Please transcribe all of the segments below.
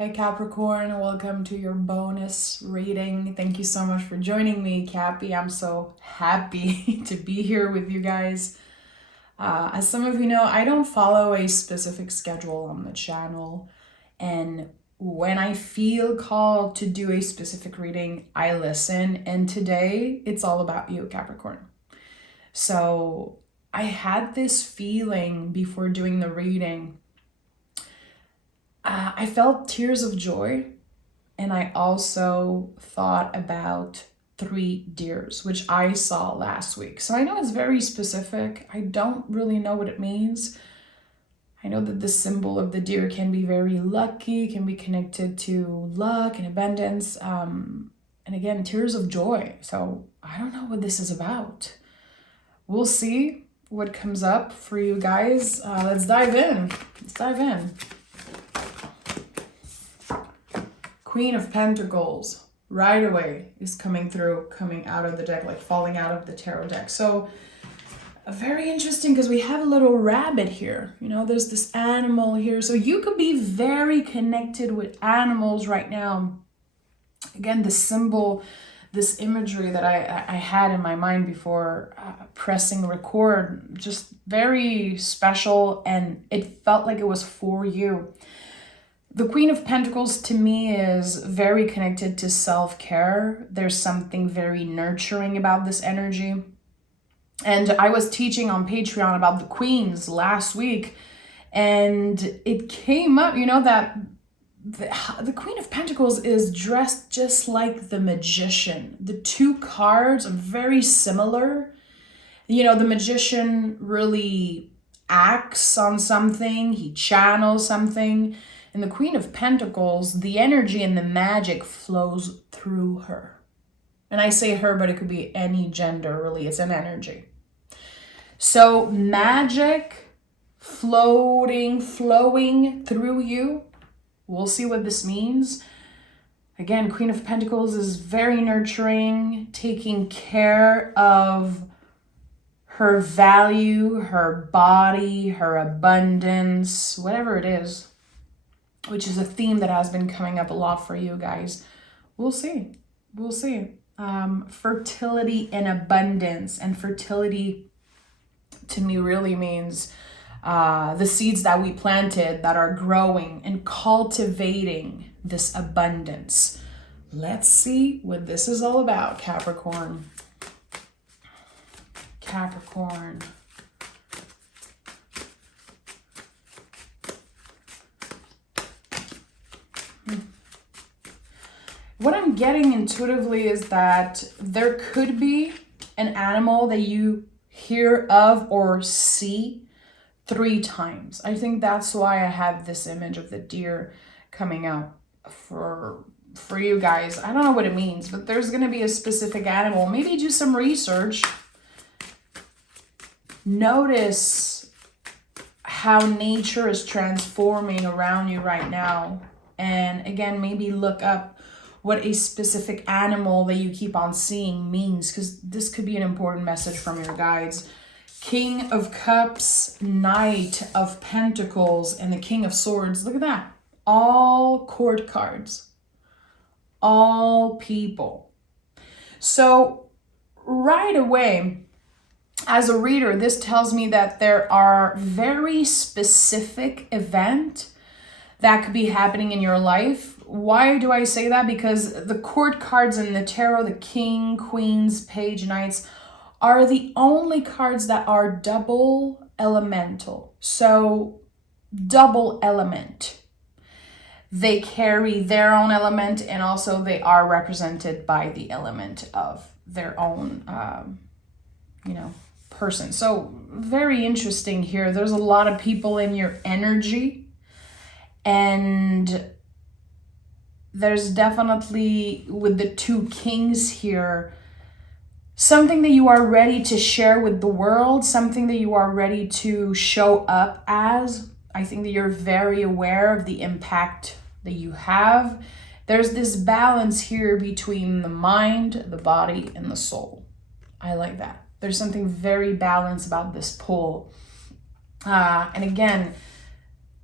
Hey Capricorn, welcome to your bonus reading. Thank you so much for joining me, Cappy. I'm so happy to be here with you guys. As some of you know, I don't follow a specific schedule on the channel, and when I feel called to do a specific reading, I listen, and today it's all about you, Capricorn. So I had this feeling before doing the reading. I felt tears of joy, and I also thought about 3 deers, which I saw last week. So I know it's very specific. I don't really know what it means. I know that the symbol of the deer can be very lucky, can be connected to luck and abundance. And again, tears of joy. So I don't know what this is about. We'll see what comes up for you guys. Let's dive in. Queen of Pentacles right away is coming out of the deck, like falling out of the tarot deck. So very interesting because we have a little rabbit here. You know, there's this animal here. So you could be very connected with animals right now. Again, the symbol, this imagery that I had in my mind before pressing record, just very special, and it felt like it was for you. The Queen of Pentacles to me is very connected to self-care. There's something very nurturing about this energy. And I was teaching on Patreon about the queens last week, and it came up, you know, that the Queen of Pentacles is dressed just like the Magician. The 2 cards are very similar. You know, the Magician really acts on something, he channels something. In the Queen of Pentacles, the energy and the magic flows through her. And I say her, but it could be any gender, really. It's an energy. So magic flowing through you. We'll see what this means. Again, Queen of Pentacles is very nurturing, taking care of her value, her body, her abundance, whatever it is, which is a theme that has been coming up a lot for you guys. We'll see. Fertility and abundance. And fertility to me really means the seeds that we planted that are growing and cultivating this abundance. Let's see what this is all about, Capricorn. What I'm getting intuitively is that there could be an animal that you hear of or see 3 times. I think that's why I have this image of the deer coming out for you guys. I don't know what it means, but there's going to be a specific animal. Maybe do some research. Notice how nature is transforming around you right now. And again, maybe look up what a specific animal that you keep on seeing means, because this could be an important message from your guides. King of Cups, Knight of Pentacles, and the King of Swords. Look at that. All court cards. All people. So right away, as a reader, this tells me that there are very specific events that could be happening in your life. Why do I say that? Because the court cards in the tarot, the king, queens, page, knights, are the only cards that are double elemental. So double element. They carry their own element, and also they are represented by the element of their own, person. So very interesting here. There's a lot of people in your energy, and there's definitely, with the 2 kings here, something that you are ready to share with the world, something that you are ready to show up as. I think that you're very aware of the impact that you have. There's this balance here between the mind, the body, and the soul. I like that. There's something very balanced about this pull. And again,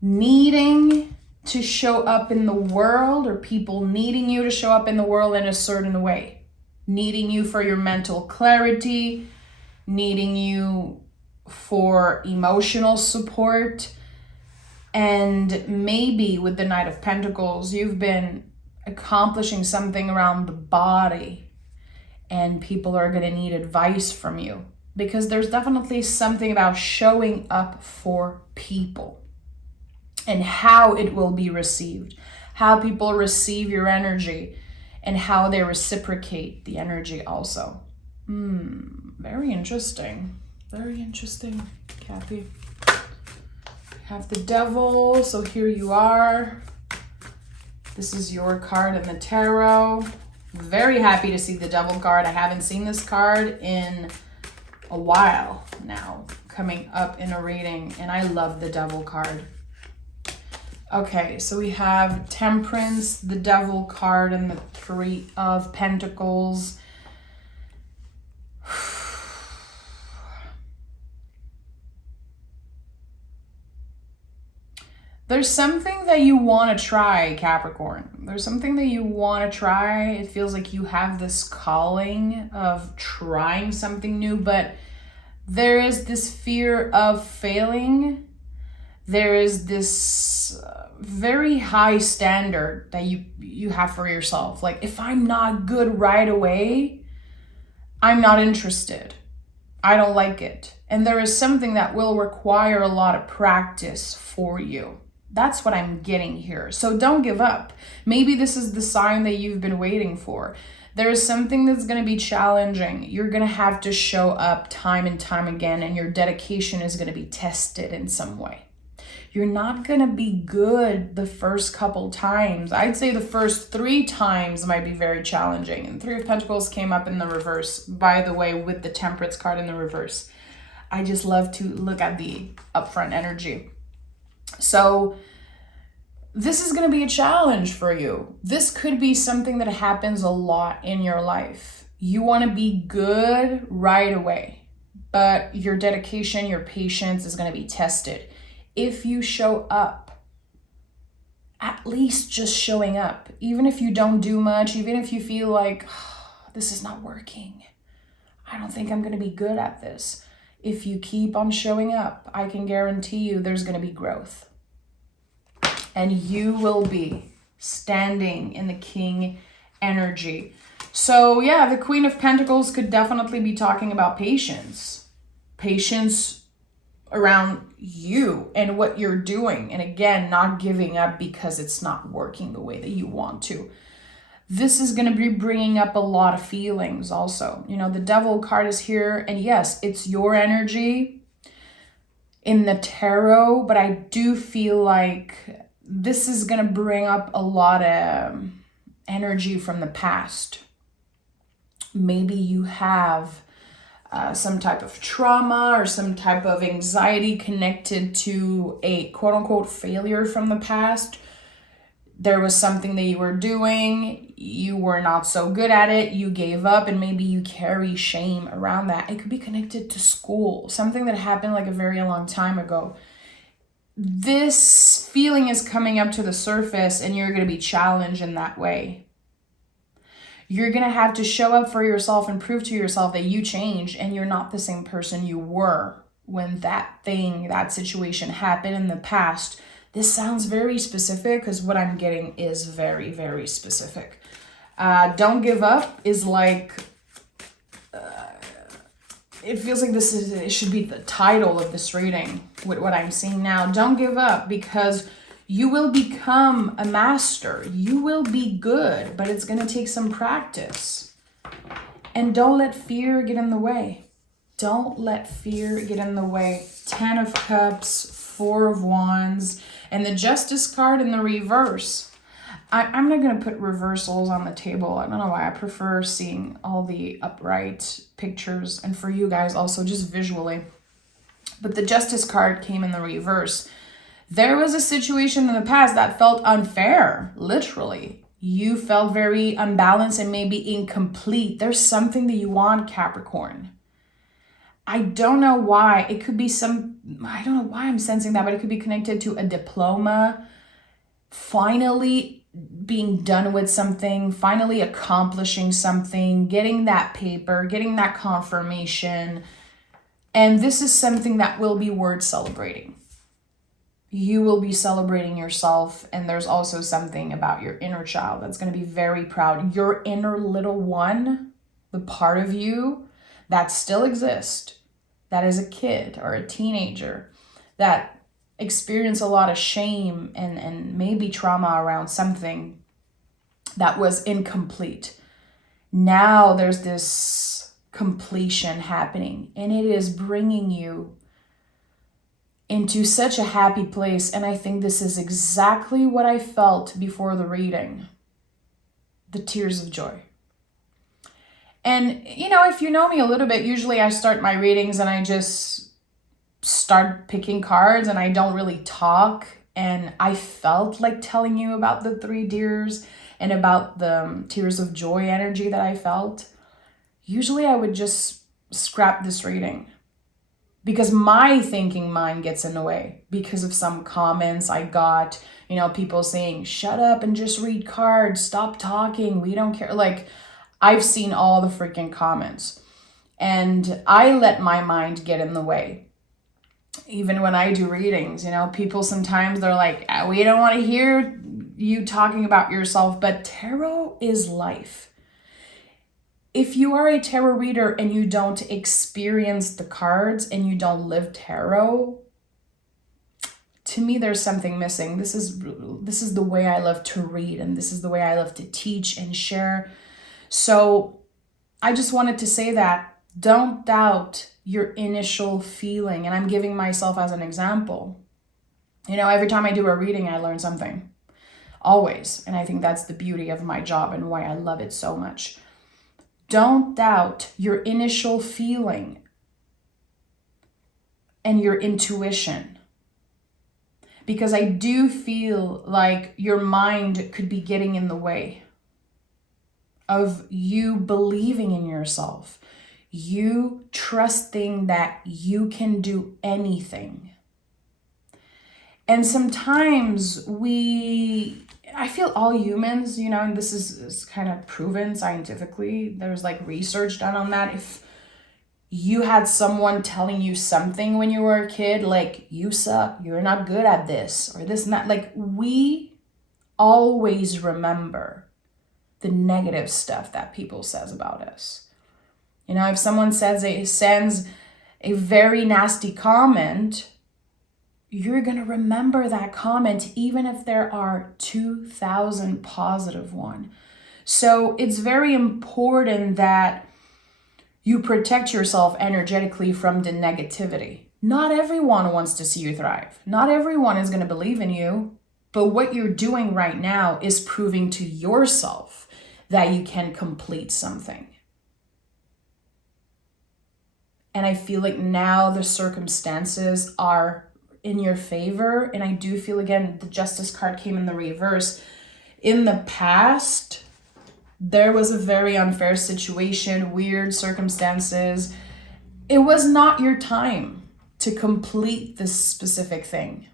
needing to show up in the world, or people needing you to show up in the world in a certain way, needing you for your mental clarity, needing you for emotional support. And maybe with the Knight of Pentacles, you've been accomplishing something around the body, and people are going to need advice from you, because there's definitely something about showing up for people and how it will be received, how people receive your energy, and how they reciprocate the energy also. Very interesting. Very interesting, Cappy. Have the Devil, so here you are. This is your card in the tarot. Very happy to see the Devil card. I haven't seen this card in a while now, coming up in a reading, and I love the Devil card. Okay, so we have Temperance, the Devil card, and the Three of Pentacles. There's something that you want to try, Capricorn. There's something that you want to try. It feels like you have this calling of trying something new, but there is this fear of failing. There is this very high standard that you have for yourself. Like, if I'm not good right away, I'm not interested. I don't like it. And there is something that will require a lot of practice for you. That's what I'm getting here. So don't give up. Maybe this is the sign that you've been waiting for. There is something that's going to be challenging. You're going to have to show up time and time again, and your dedication is going to be tested in some way. You're not going to be good the first couple times. I'd say the first 3 times might be very challenging. And Three of Pentacles came up in the reverse, by the way, with the Temperance card in the reverse. I just love to look at the upfront energy. So this is going to be a challenge for you. This could be something that happens a lot in your life. You want to be good right away, but your dedication, your patience is going to be tested. If you show up, at least just showing up, even if you don't do much, even if you feel like, this is not working, I don't think I'm going to be good at this. If you keep on showing up, I can guarantee you there's going to be growth. And you will be standing in the King energy. So yeah, the Queen of Pentacles could definitely be talking about patience. Patience around you and what you're doing. And again, not giving up because it's not working the way that you want to. This is going to be bringing up a lot of feelings also. You know, the Devil card is here, and yes, it's your energy in the tarot, but I do feel like this is going to bring up a lot of energy from the past. Maybe you have some type of trauma or some type of anxiety connected to a quote-unquote failure from the past. There was something that you were doing, you were not so good at it, you gave up, and maybe you carry shame around that. It could be connected to school, something that happened like a very long time ago. This feeling is coming up to the surface, and you're going to be challenged in that way. You're going to have to show up for yourself and prove to yourself that you changed and you're not the same person you were when that situation happened in the past. This sounds very specific because what I'm getting is very, very specific. Don't give up is like, it feels like it should be the title of this reading with what I'm seeing now. Don't give up, because you will become a master. You will be good, but it's going to take some practice. And don't let fear get in the way. Don't let fear get in the way. 10 of Cups, 4 of Wands, and the Justice card in the reverse. I'm not going to put reversals on the table. I don't know why. I prefer seeing all the upright pictures, and for you guys also just visually. But the Justice card came in the reverse. There was a situation in the past that felt unfair, literally. You felt very unbalanced and maybe incomplete. There's something that you want, Capricorn. I don't know why. It could be I don't know why I'm sensing that, but it could be connected to a diploma. finally being done with something, finally accomplishing something, getting that paper, getting that confirmation. And this is something that will be worth celebrating. You will be celebrating yourself, and there's also something about your inner child that's going to be very proud. Your inner little one, the part of you that still exists, that is a kid or a teenager, that experience a lot of shame and maybe trauma around something that was incomplete. Now there's this completion happening, and it is bringing you into such a happy place. And I think this is exactly what I felt before the reading. The tears of joy. And, if you know me a little bit, usually I start my readings and I just start picking cards and I don't really talk. And I felt like telling you about the 3 deers and about the tears of joy energy that I felt. Usually I would just scrap this reading, because my thinking mind gets in the way because of some comments I got, people saying, shut up and just read cards, stop talking, we don't care. Like, I've seen all the freaking comments, and I let my mind get in the way. Even when I do readings, people sometimes they're like, we don't want to hear you talking about yourself, but tarot is life. If you are a tarot reader and you don't experience the cards and you don't live tarot, to me there's something missing. This is the way I love to read, and this is the way I love to teach and share. So I just wanted to say that don't doubt your initial feeling. And I'm giving myself as an example. Every time I do a reading, I learn something. Always. And I think that's the beauty of my job and why I love it so much. Don't doubt your initial feeling and your intuition. Because I do feel like your mind could be getting in the way of you believing in yourself. You trusting that you can do anything. And sometimes I feel all humans, and this is kind of proven scientifically. There's like research done on that. If you had someone telling you something when you were a kid, like, you suck, you're not good at this, or this and that, like, we always remember the negative stuff that people says about us. If someone sends a very nasty comment, you're going to remember that comment even if there are 2,000 positive ones. So it's very important that you protect yourself energetically from the negativity. Not everyone wants to see you thrive. Not everyone is going to believe in you. But what you're doing right now is proving to yourself that you can complete something. And I feel like now the circumstances are in your favor. And I do feel, again, the Justice card came in the reverse. In the past, there was a very unfair situation, weird circumstances. It was not your time to complete this specific thing.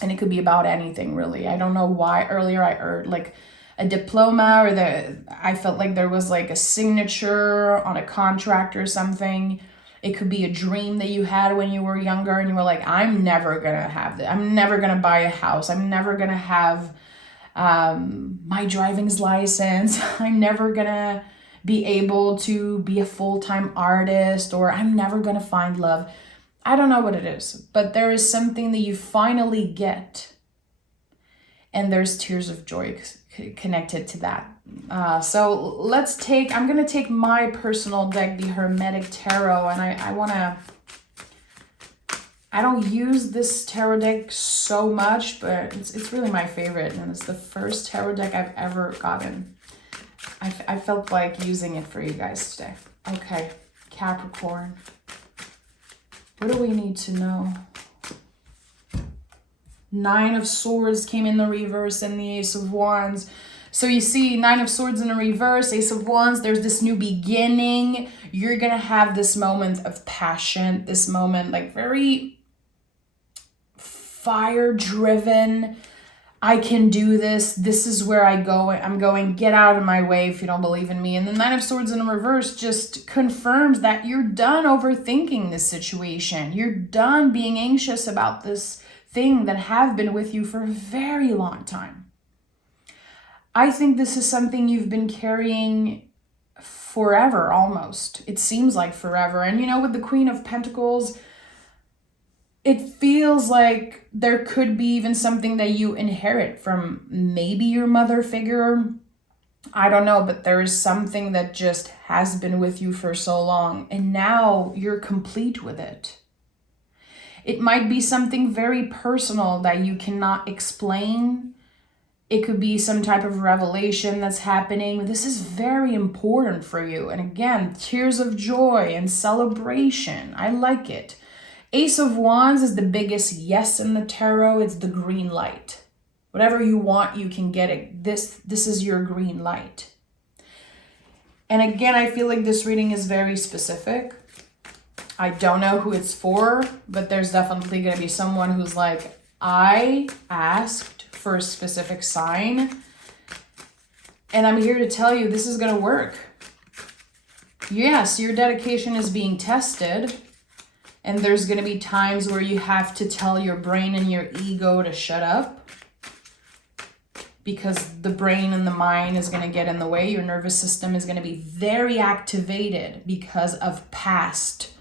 And it could be about anything, really. I don't know why earlier I heard like a diploma, or I felt like there was like a signature on a contract or something. It could be a dream that you had when you were younger and you were like, I'm never going to have this. I'm never going to buy a house. I'm never going to have my driving's license. I'm never going to be able to be a full-time artist, or I'm never going to find love. I don't know what it is, but there is something that you finally get. And there's tears of joy connected to that. So I'm going to take my personal deck, the Hermetic Tarot, and I don't use this tarot deck so much, but it's really my favorite, and it's the first tarot deck I've ever gotten. I felt like using it for you guys today. Okay, Capricorn. What do we need to know? 9 of Swords came in the reverse and the Ace of Wands. So you see 9 of Swords in the reverse, Ace of Wands, there's this new beginning. You're going to have this moment of passion, this moment like very fire-driven. I can do this. This is where I'm going. Get out of my way if you don't believe in me. And the Nine of Swords in reverse just confirms that you're done overthinking this situation. You're done being anxious about this thing that have been with you for a very long time. I think this is something you've been carrying forever almost. It seems like forever. And with the Queen of Pentacles, it feels like there could be even something that you inherit from maybe your mother figure. I don't know, but there is something that just has been with you for so long, and now you're complete with it. It might be something very personal that you cannot explain. It could be some type of revelation that's happening. This is very important for you. And again, tears of joy and celebration. I like it. Ace of Wands is the biggest yes in the tarot. It's the green light. Whatever you want, you can get it. This is your green light. And again, I feel like this reading is very specific. I don't know who it's for, but there's definitely going to be someone who's like, I asked for a specific sign, and I'm here to tell you this is going to work. Yes, your dedication is being tested. And there's going to be times where you have to tell your brain and your ego to shut up, because the brain and the mind is going to get in the way. Your nervous system is going to be very activated because of past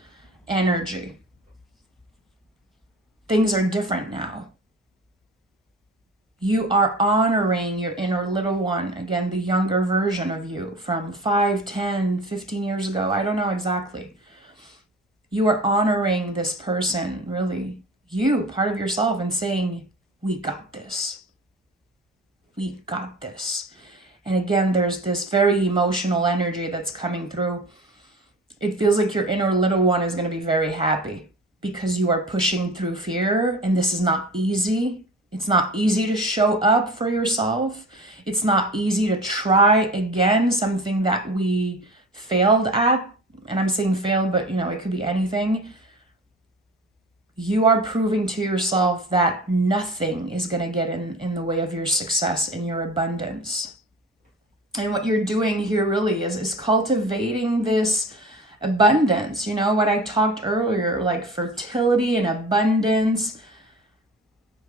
energy. Things are different now. You are honoring your inner little one. Again, the younger version of you from 5, 10, 15 years ago. I don't know exactly. You are honoring this person, really, you, part of yourself, and saying, we got this. We got this. And again, there's this very emotional energy that's coming through. It feels like your inner little one is going to be very happy because you are pushing through fear, and this is not easy. It's not easy to show up for yourself. It's not easy to try again something that we failed at. And I'm saying failed, but it could be anything. You are proving to yourself that nothing is going to get in the way of your success and your abundance. And what you're doing here really is cultivating this abundance. What I talked earlier, like fertility and abundance.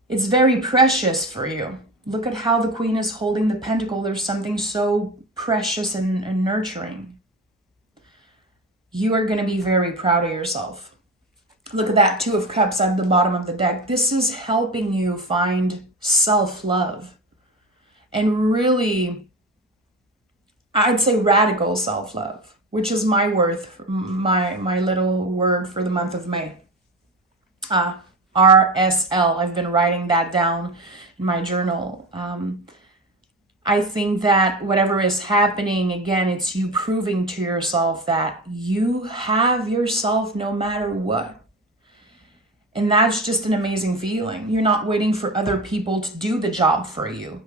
It's very precious for you. Look at how the Queen is holding the pentacle. There's something so precious and nurturing. You are going to be very proud of yourself. Look at that Two of Cups at the bottom of the deck. This is helping you find self-love. And really, I'd say radical self-love, which is my word, my little word for the month of May. RSL. I've been writing that down in my journal. I think that whatever is happening, again, it's you proving to yourself that you have yourself no matter what. And that's just an amazing feeling. You're not waiting for other people to do the job for you.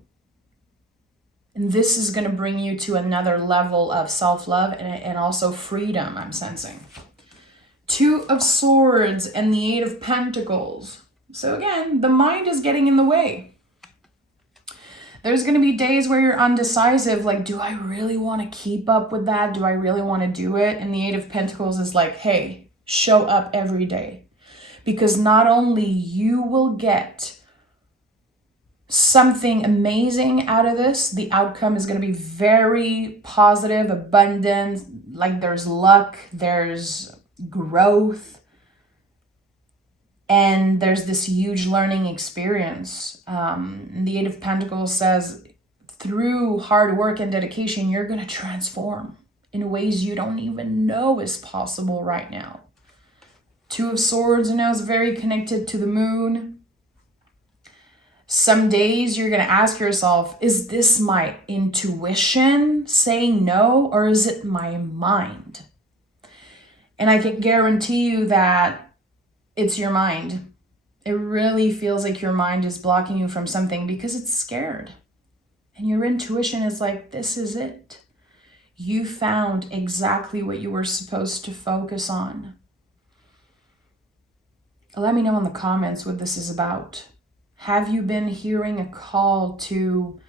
And this is going to bring you to another level of self-love and also freedom, I'm sensing. Two of Swords and the Eight of Pentacles. So again, the mind is getting in the way. There's going to be days where you're undecisive, like, do I really want to keep up with that? Do I really want to do it? And the Eight of Pentacles is like, hey, show up every day. Because not only you will get something amazing out of this, the outcome is going to be very positive, abundant, like there's luck, there's growth, and there's this huge learning experience. The Eight of Pentacles says through hard work and dedication, you're going to transform in ways you don't even know is possible right now. Two of Swords, is very connected to the moon. Some days you're going to ask yourself, is this my intuition saying no, or is it my mind? And I can guarantee you that it's your mind. It really feels like your mind is blocking you from something because it's scared. And your intuition is like, this is it. You found exactly what you were supposed to focus on. Let me know in the comments what this is about. Have you been hearing a call to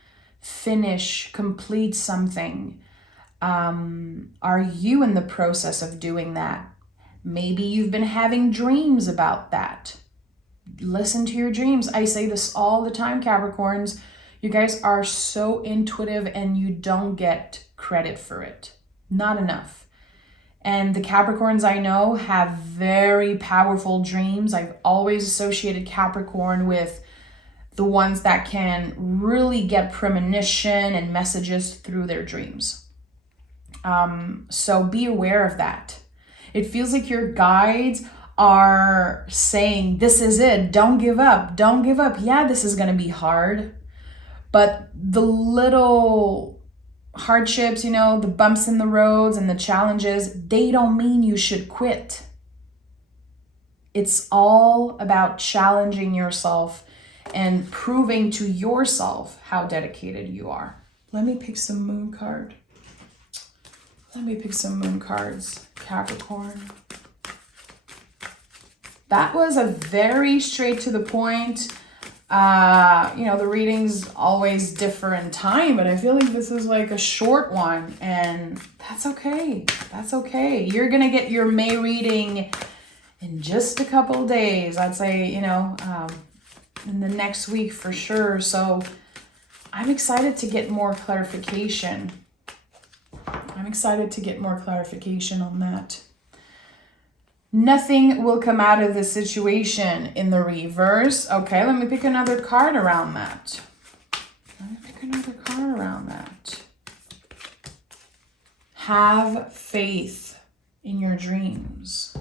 finish, complete something? Are you in the process of doing that? Maybe you've been having dreams about that. Listen to your dreams. I say this all the time, Capricorns. You guys are so intuitive and you don't get credit for it. Not enough. And the Capricorns I know have very powerful dreams. I've always associated Capricorn with the ones that can really get premonition and messages through their dreams. So be aware of that. It feels like your guides are saying, this is it. Don't give up. Don't give up. Yeah, this is going to be hard. But the little hardships, the bumps in the roads and the challenges, they don't mean you should quit. It's all about challenging yourself and proving to yourself how dedicated you are. Let me pick some moon card. Let me pick some moon cards, Capricorn. That was a very straight to the point. The readings always differ in time, but I feel like this is like a short one, and that's okay. That's okay. You're going to get your May reading in just a couple of days. I'd say, in the next week for sure. So I'm excited to get more clarification. On that. Nothing will come out of this situation in the reverse. Okay, let me pick another card around that. Have faith in your dreams.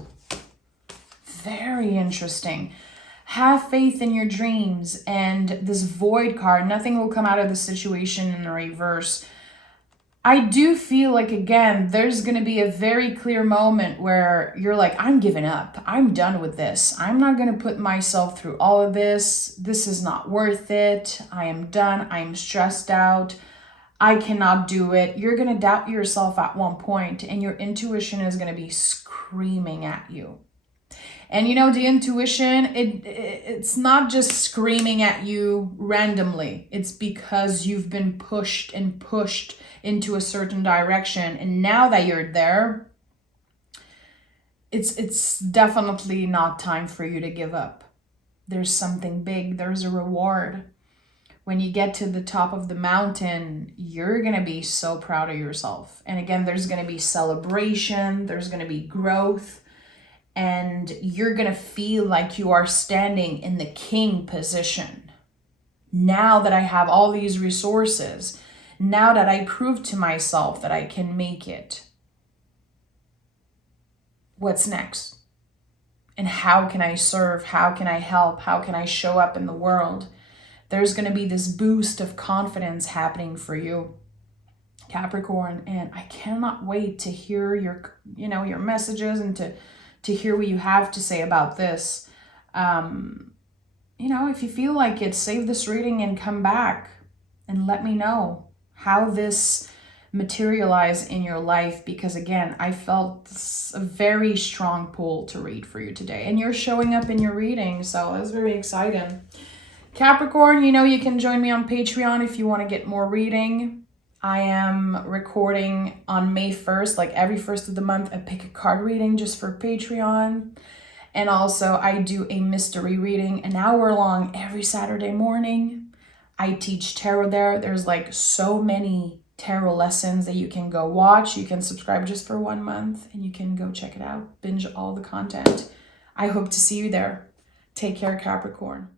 Very interesting. Have faith in your dreams. And this void card, nothing will come out of the situation in the reverse. I do feel like, again, there's going to be a very clear moment where you're like, I'm giving up. I'm done with this. I'm not going to put myself through all of this. This is not worth it. I am done. I'm stressed out. I cannot do it. You're going to doubt yourself at one point, and your intuition is going to be screaming at you. And the intuition, it's not just screaming at you randomly. It's because you've been pushed into a certain direction. And now that you're there, it's definitely not time for you to give up. There's something big. There's a reward. When you get to the top of the mountain, you're going to be so proud of yourself. And again, there's going to be celebration. There's going to be growth. And you're going to feel like you are standing in the king position. Now that I have all these resources, now that I proved to myself that I can make it, what's next? And how can I serve? How can I help? How can I show up in the world? There's going to be this boost of confidence happening for you, Capricorn. And I cannot wait to hear your messages and to hear what you have to say about this. If you feel like it, save this reading and come back and let me know how this materialized in your life, because again, I felt a very strong pull to read for you today, and you're showing up in your reading, so it's very exciting. Capricorn, you can join me on Patreon if you want to get more reading. I am recording on May 1st, like every first of the month, I pick a card reading just for Patreon. And also I do a mystery reading, an hour long every Saturday morning. I teach tarot there. There's like so many tarot lessons that you can go watch. You can subscribe just for 1 month and you can go check it out, binge all the content. I hope to see you there. Take care, Capricorn.